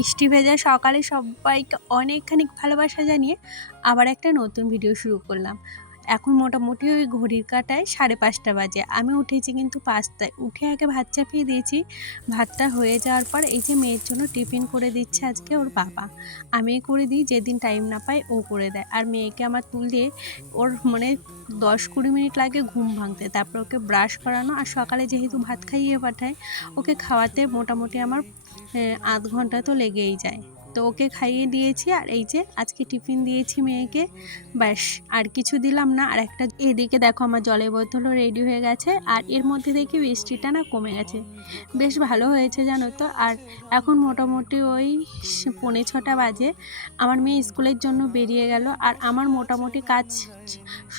বৃষ্টি ভেজা সকালে সবাইকে অনেকখানি ভালোবাসা জানিয়ে আবার একটা নতুন ভিডিও শুরু করলাম। এখন মোটামুটি ওই ঘড়ির কাঁটায় 5:30 বাজে। আমি উঠেছি কিন্তু 5টায়। উঠে আগে ভাত চাপিয়ে দিয়েছি। ভাতটা হয়ে যাওয়ার পর এই যে মেয়ের জন্য টিফিন করে দিচ্ছে আজকে ওর বাবা। আমি করে দিই, যেদিন টাইম না পাই ও করে দেয়। আর মেয়েকে আমার তুলে ওর 10-20 মিনিট লাগে ঘুম ভাঙতে। তারপর ওকে ব্রাশ করানো, আর সকালে যেহেতু ভাত খাইয়ে পাঠাই, ওকে খাওয়াতে মোটামুটি আমার আধ ঘন্টা তো লেগেই যায়। তো ওকে খাইয়ে দিয়েছি, আর এই যে আজকে টিফিন দিয়েছি মেয়েকে, ব্যাস আর কিছু দিলাম না। আর একটা এদিকে দেখো আমার জলের বোতলও রেডি হয়ে গেছে, আর এর মধ্যে দেখি বৃষ্টিটা না কমে গেছে, বেশ ভালো হয়েছে জানো তো। আর এখন মোটামুটি ওই 5:45 বাজে। আমার মেয়ে স্কুলের জন্য বেরিয়ে গেল, আর আমার মোটামুটি কাজ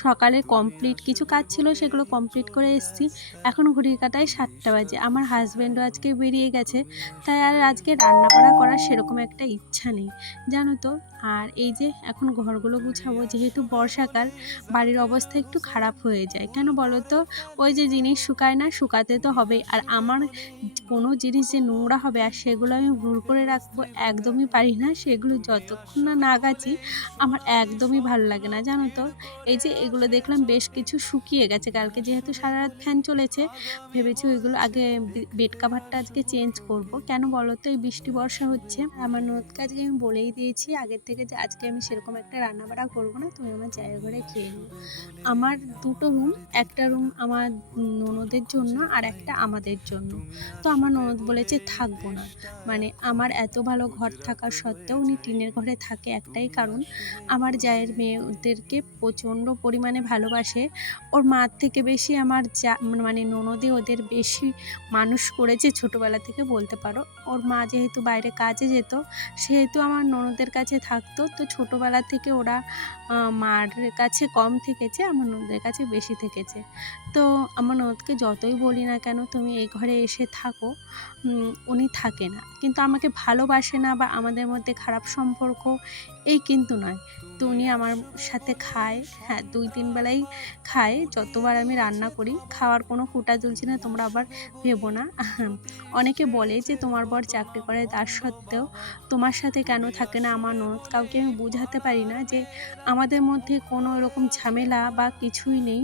সকালে কমপ্লিট, কিছু কাজ ছিল সেগুলো কমপ্লিট করে এসেছি। এখন ঘড়ির কাঁটায় 7টা বাজে। আমার হাজব্যান্ডও আজকে বেরিয়ে গেছে, তাই আর আজকে রান্না করার সেরকম একটা ইচ্ছা নেই জানো তো। আর এই যে এখন ঘরগুলো গুছাবো, যেহেতু বর্ষাকাল, বাড়ির অবস্থা একটু খারাপ হয়ে যায়। কেন বলো তো, ওই যে জিনিস শুকায় না, শুকাতে তো হবেই। আর আমার কোনো জিনিস যে নোংরা হবে আর সেগুলো আমি ভুল করে রাখবো একদমই পারি না। সেগুলো যতক্ষণ না না গাছি আমার একদমই ভালো লাগে না জানো তো। এই যে এগুলো দেখলাম বেশ কিছু শুকিয়ে গেছে, কালকে যেহেতু সারা রাত ফ্যান চলেছে, ভেবেছি ওইগুলো আগে বেড কাভারটা আজকে চেঞ্জ করব। কেন বলো তো, এই বৃষ্টি বর্ষা হচ্ছে। আমার ননদকে আজকে আমি বলেই দিয়েছি আগের থেকে যে আজকে আমি সেরকম একটা রান্নাবাড়া করবো না, তুমি আমার জায়গা ঘরে খেয়ে নিও। আমার দুটো রুম, একটা রুম আমার ননদের জন্য আর একটা আমাদের জন্য। তো আমার ননদ বলেছে থাকবো না, মানে আমার এত ভালো ঘর থাকা সত্ত্বেও উনি টিনের ঘরে থাকে একটাই কারণ, আমার জায়ের মেয়ে ওদেরকে প্রচণ্ড পরিমাণে ভালোবাসে। ওর মার থেকে বেশি আমার যা, মানে ননদই ওদের বেশি মানুষ করেছে ছোটোবেলা থেকে বলতে পারো। ওর মা যেহেতু বাইরে কাজে যেত, সেহেতু আমার ননদের কাছে থাকতো। তো ছোটোবেলা থেকে ওরা মার কাছে কম থেকেছে, আমার ননদের কাছে বেশি থেকেছে। তো আমার ননদকে যতই বলি না কেন তুমি এই ঘরে এসে থাকো, উনি থাকে না। কিন্তু আমাকে ভালোবাসে না বা আমাদের মধ্যে খারাপ সম্পর্ক এই কিন্তু নয়। তো উনি আমার সাথে খায়, হ্যাঁ 2-3 বেলাই খায়, যতবার আমি রান্না করি। খাওয়ার কোনো খুঁটা তুলছি না, তোমরা আবার ভেবো না। অনেকে বলে যে তোমার বর চাকরি করে, তার সত্ত্বেও তোমার সাথে কেন থাকে না। আমার ননদ কাউকে আমি বোঝাতে পারি না যে আমাদের মধ্যে কোনো এরকম ঝামেলা বা কিছুই নেই,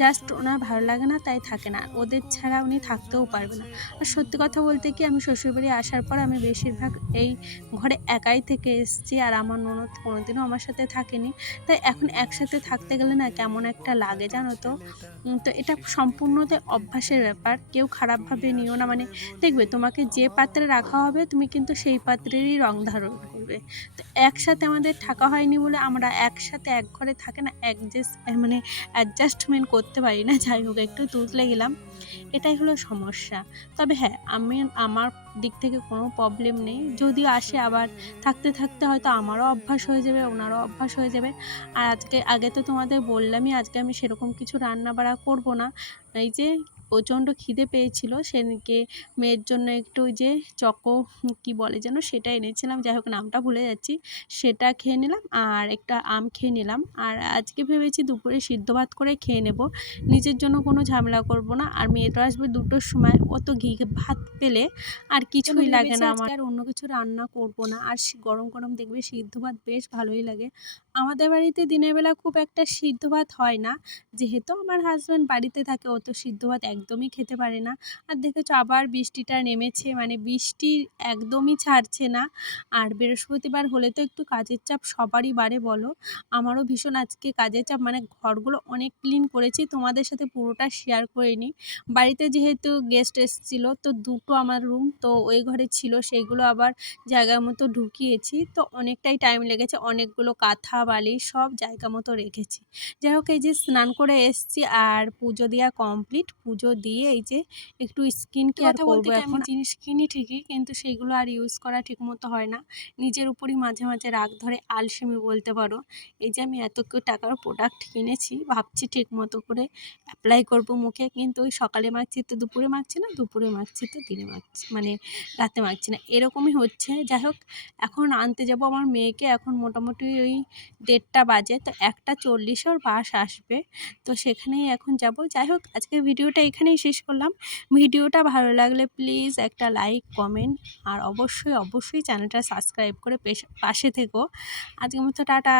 জাস্ট ওনার ভালো লাগে না তাই থাকে না। ওদের ছাড়া উনি থাকতেও পারবে না। আর সত্যি কথা বলতে কি, আমি শ্বশুরবাড়ি আসার পর আমি বেশিরভাগ এই ঘরে একাই থেকে এসেছি, আর আমার ননদ কোনোদিনও আমার সাথে থাকেনি। তাই এখন একসাথে থাকতে গেলে না কেমন একটা লাগে জানো তো। তো এটা সম্পূর্ণতে অভ্যাসের ব্যাপার, কেউ খারাপভাবে নিও না। মানে দেখবে তোমাকে যে পাত্রে রাখা হবে তুমি কিন্তু সেই পাত্রেরই রং ধারণ করবে। তো একসাথে আমাদের থাকা হয়নি বলে আমরা একসাথে এক ঘরে থাকে না অ্যাডজাস্টমেন্ট করতে পারি না। যাই হোক, একটু তুতলে গেলাম, এটাই হলো সমস্যা। তবে হ্যাঁ, আমার দিক থেকে কোনো প্রবলেম নেই। যদিও আসে, আবার থাকতে থাকতে হয়তো আমারও অভ্যাস হয়ে যাবে, ওনারও অভ্যাস হয়ে যাবে। আর আগে তো তোমাদের বললামই আজকে আমি সেরকম কিছু রান্না বাড়া করবো না। এই যে প্রচণ্ড খিদে পেয়েছিল, সেদিনকে মেয়ের জন্য একটু ওই যে চকো কি বলে যেন সেটা এনেছিলাম, যাই হোক নামটা ভুলে যাচ্ছি, সেটা খেয়ে নিলাম আর একটা আম খেয়ে নিলাম। আর আজকে ভেবেছি দুপুরে সিদ্ধ ভাত করে খেয়ে নেব, নিজের জন্য কোনো ঝামেলা করব না। আর মেয়েটা আসবে 2টোর সময়, ও তো ঘি ভাত পেলে আর কিছুই লাগে না আমার। আর অন্য কিছু রান্না করব না। আর গরম গরম দেখবে সিদ্ধ ভাত বেশ ভালোই লাগে। আমাদের বাড়িতে দিনের বেলা খুব একটা সিদ্ধ ভাত হয় না, যেহেতু আমার হাজব্যান্ড বাড়িতে থাকে, ও তো সিদ্ধ ভাত একদমই খেতে পারে না। আর দেখেছো আবার বৃষ্টিটা নেমেছে, মানে বৃষ্টি একদমই ছাড়ছে না। আর বৃহস্পতিবার হলে তো একটু কাজের চাপ সবারই বাড়ে বলো, আমারও ভীষণ আজকে কাজের চাপ। মানে ঘরগুলো অনেক ক্লিন করেছি, তোমাদের সাথে পুরোটা শেয়ার করিনি। বাড়িতে যেহেতু গেস্ট এসেছিলো, তো দুটো আমার রুম তো ওই ঘরে ছিল, সেইগুলো আবার জায়গা মতো ঢুকিয়েছি। তো অনেকটাই টাইম লেগেছে, অনেকগুলো কাঁথা বালিশ সব জায়গা মতো রেখেছি। যাই হোক, এই যে স্নান করে এসেছি আর পুজো দেওয়া কমপ্লিট। পুজো দিয়ে এই যে একটু স্কিন কেয়ার করবো। এখন জিনিস কিনি ঠিকই, কিন্তু সেগুলো আর ইউজ করা ঠিক মতো হয় না। নিজের উপরই মাঝে মাঝে রাগ ধরে, আলসেমি বলতে পারো। এই যে আমি এত টাকার প্রোডাক্ট কিনেছি, ভাবছি ঠিক মতো করে অ্যাপ্লাই করব মুখে, কিন্তু ওই সকালে মাখছি তো দুপুরে মাখছি না, দুপুরে মাখছি তো দিনে মাখছি, মানে রাতে মাখছি না, এরকমই হচ্ছে। যাই হোক, এখন আনতে যাব আমার মেয়েকে। এখন মোটামুটি ওই 1:30 বাজে, তো 1:40 ওর বাস আসবে, তো সেখানেই এখন যাব। যাই হোক, আজকের ভিডিওটা এখানেই শেষ করলাম। ভিডিওটা ভালো লাগলে প্লিজ একটা লাইক, কমেন্ট আর অবশ্যই চ্যানেলটা সাবস্ক্রাইব করে পাশে থেকো। আজকের মতো টাটা।